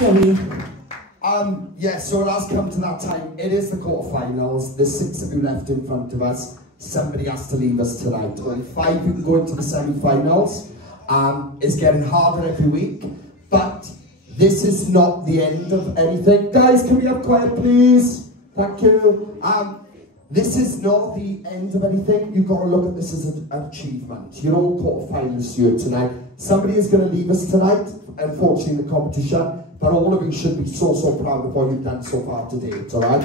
Joey. Yeah, so it has come to that time. It is the quarterfinals. There's 6 of you left in front of us. Somebody has to leave us tonight. Only 5 you can go into the semi-finals. It's getting harder every week, but this is not the end of anything. Guys, can we have quiet, please? Thank you. This is not the end of anything. You've got to look at this as an achievement. You're all quarterfinalists here tonight. Somebody is going to leave us tonight, unfortunately, in the competition. But all of you should be so proud of what you've done so far today, alright?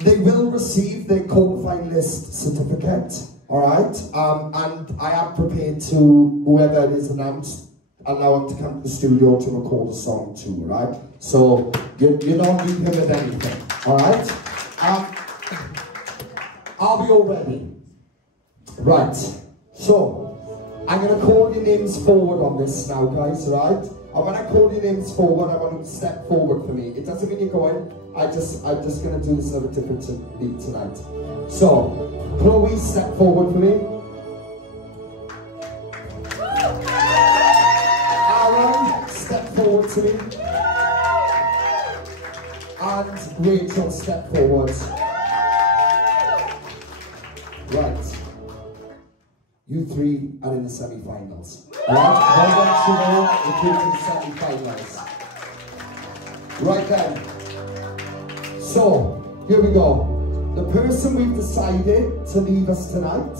They will receive their quarterfinalist certificate, alright? And I am prepared to, whoever it is announced, allow them to come to the studio to record a song too, alright? So, you're not leaving with anything, alright? Are we all ready? Right, so, I'm going to call your names forward on this now, guys, right? And when I call your names forward, I want you to step forward for me. It doesn't mean you're going. I'm just going to do this a little differently tonight. So, Chloe, step forward for me. Aaron, step forward to me. And Rachel, step forward. Right. You 3 are in the semi-finals. Alright? Well done, the semi-finals. Right then. So, here we go. The person we've decided to leave us tonight,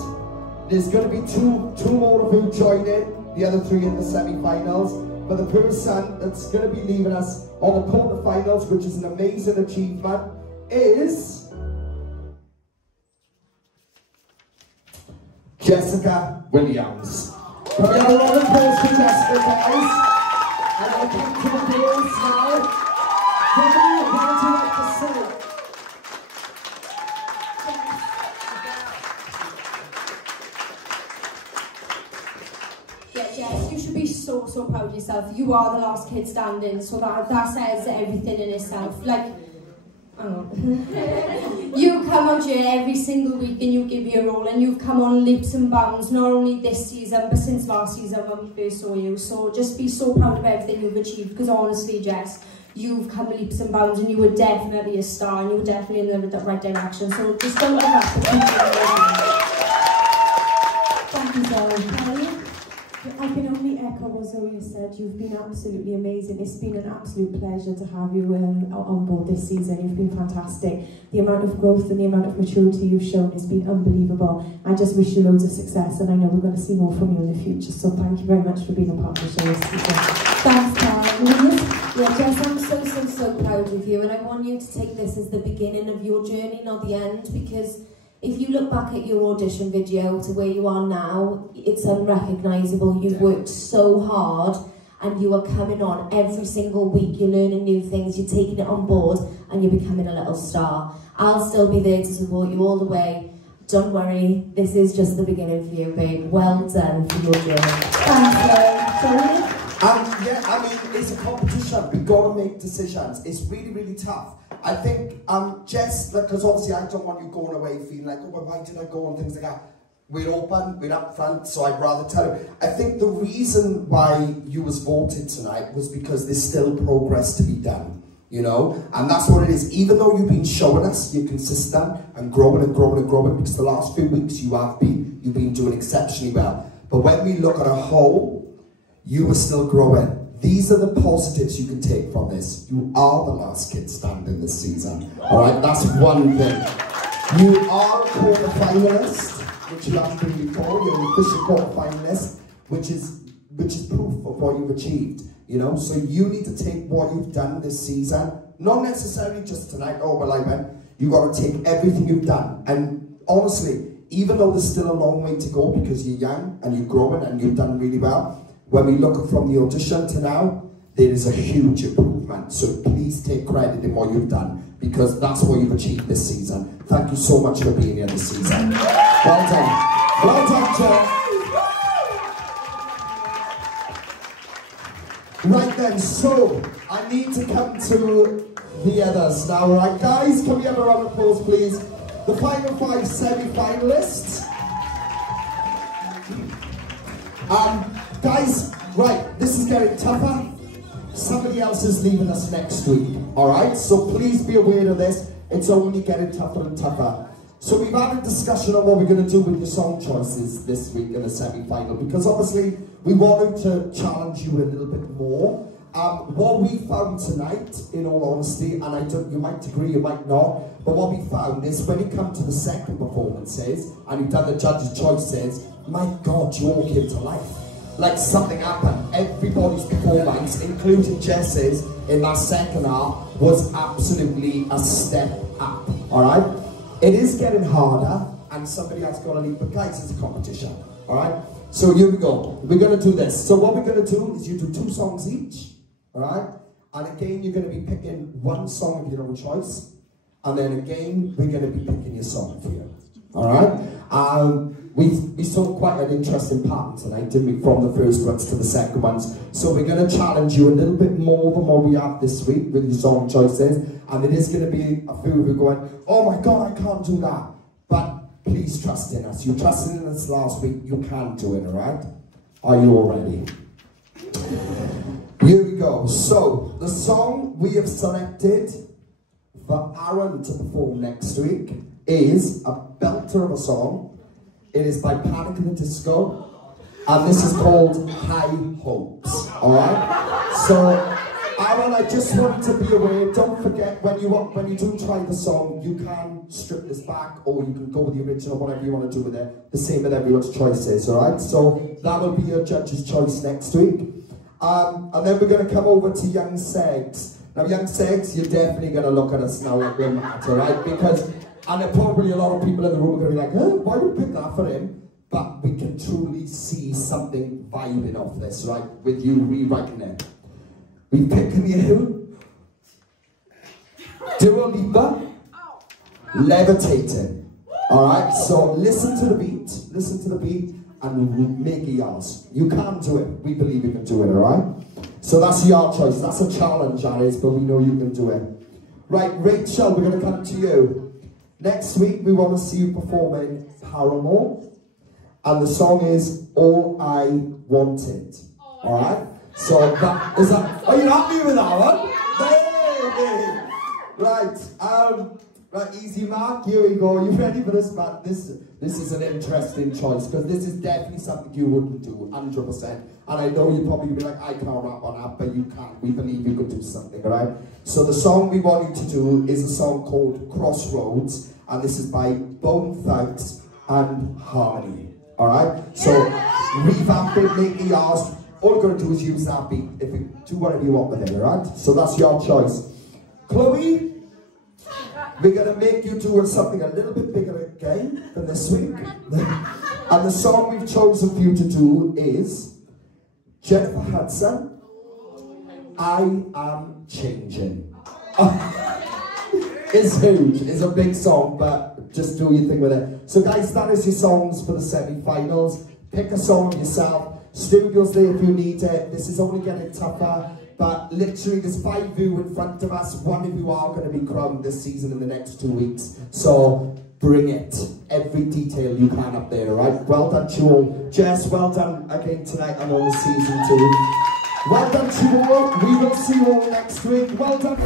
there's going to be two more of you joining, the other 3 in the semi-finals. But the person that's going to be leaving us on the quarter-finals, which is an amazing achievement, is Jessica Williams. Can we have a round of applause for Jessica, guys? And I'll come to the girls now. What would you like to say? Yeah, Jess, you should be so proud of yourself. You are the last kid standing, so that says everything in itself. Like, hang on. You come out here every single week and you give your all, and you've come on leaps and bounds, not only this season, but since last season when we first saw you. So just be so proud of everything you've achieved, because honestly, Jess, you've come leaps and bounds, and you were definitely a star, and you were definitely in the right direction. So just don't let that. Thank you, Zoe. I can only echo what Zoe has said. You've been absolutely amazing. It's been an absolute pleasure to have you on board this season. You've been fantastic. The amount of growth and the amount of maturity you've shown has been unbelievable. I just wish you loads of success, and I know we're going to see more from you in the future. So thank you very much for being a part of the show this season. Thanks, Carl. Yeah, Jess, I'm so proud of you, and I want you to take this as the beginning of your journey, not the end, because if you look back at your audition video to where you are now, it's unrecognisable. You've worked so hard, and you are coming on every single week. You're learning new things, you're taking it on board, and you're becoming a little star. I'll still be there to support you all the way. Don't worry, this is just the beginning for you, babe. Well done for your journey. Thanks, Sorry? Yeah, I mean, it's a competition. We've got to make decisions. It's really tough. I think, Jess, because obviously I don't want you going away feeling like, oh, well, why did I go on, things like that. We're open, we're up front, so I'd rather tell you. I think the reason why you was voted tonight was because there's still progress to be done, you know? And that's what it is. Even though you've been showing us you're consistent and growing, because the last few weeks you've been doing exceptionally well. But when we look at a whole, you are still growing. These are the positives you can take from this. You are the last kid standing this season. Alright, that's one thing. You are a quarter-finalist, which you haven't been before. You're an official quarter-finalist, which is proof of what you've achieved. You know, so you need to take what you've done this season, not necessarily just tonight, oh well I went. You've got to take everything you've done. And honestly, even though there's still a long way to go because you're young and you're growing and you've done really well, when we look from the audition to now, there is a huge improvement. So please take credit in what you've done, because that's what you've achieved this season. Thank you so much for being here this season. Well done. Well done, Joe. Right then, so I need to come to the others now, right guys? Can we have a round of applause, please? The final 5 semi-finalists. Guys, right, this is getting tougher. Somebody else is leaving us next week, alright? So please be aware of this. It's only getting tougher and tougher. So we've had a discussion on what we're going to do with your song choices this week in the semi-final, because obviously we wanted to challenge you a little bit more. What we found tonight, in all honesty, and you might agree, you might not, but what we found is when you come to the second performances and you've done the judges' choices, my God, you all came to life. Like something happened. Everybody's performance, including Jess's, in that second half was absolutely a step up, alright? It is getting harder, and somebody has got to leave, but guys, it's a competition, alright? So here we go. We're going to do this. So what we're going to do is you do 2 songs each, alright? And again, you're going to be picking one song of your own choice, and then again, we're going to be picking your song for you, alright? We saw quite an interesting pattern tonight, didn't we, from the first ones to the second ones. So we're going to challenge you a little bit more than what we have this week with your song choices. And it is going to be a few who are going, oh my God, I can't do that. But please trust in us. You trusted in us last week, you can do it, alright? Are you all ready? Here we go. So, the song we have selected for Aaron to perform next week is a belter of a song. It is by Panic at the Disco, and this is called High Hopes, alright? So, Aaron, I just want to be aware, don't forget, when you do try the song, you can strip this back, or you can go with the original, whatever you want to do with it. The same with everyone's choices, alright? So, that will be your judge's choice next week. And then we're going to come over to Young Segs. Now, Young Segs, you're definitely going to look at us now like we're mad, alright? Because... and there are probably a lot of people in the room are going to be like, huh, why would we pick that for him? But we can truly see something vibing off this, right? With you rewriting it. We picking you. Dua Lipa. Levitating. Alright, so listen to the beat, and make it yours. You can do it. We believe you can do it, alright? So that's your choice. That's a challenge, that is, but we know you can do it. Right, Rachel, we're going to come to you. Next week, we want to see you performing Paramore, and the song is All I Wanted. Alright? So, are you happy with that one? Hey! Right, easy mark, here we go. You ready for this, Matt? This is an interesting choice, because this is definitely something you wouldn't do, 100%. And I know you'd probably be like, I can't rap on that, but you can. We believe you could do something, alright? So the song we want you to do is a song called Crossroads, and this is by Bone Thugs and Harmony, alright? So, revamp it, make it yours. All you're going to do is use that beat. If you do whatever you want with it, alright? So that's your choice. Chloe, we're going to make you do something a little bit bigger again than this week. And the song we've chosen for you to do is Jennifer Hudson, I Am Changing. It's huge, it's a big song, but just do your thing with it. So guys, that is your songs for the semi-finals. Pick a song yourself. Studio's there if you need it. This is only getting tougher, but literally there's 5 of you in front of us. 1 of you are going to be crowned this season in the next 2 weeks. So bring it. Every detail you can up there, alright? Well done to you all. Jess, well done again tonight and on the season 2. Well done to you all. We will see you all next week. Well done.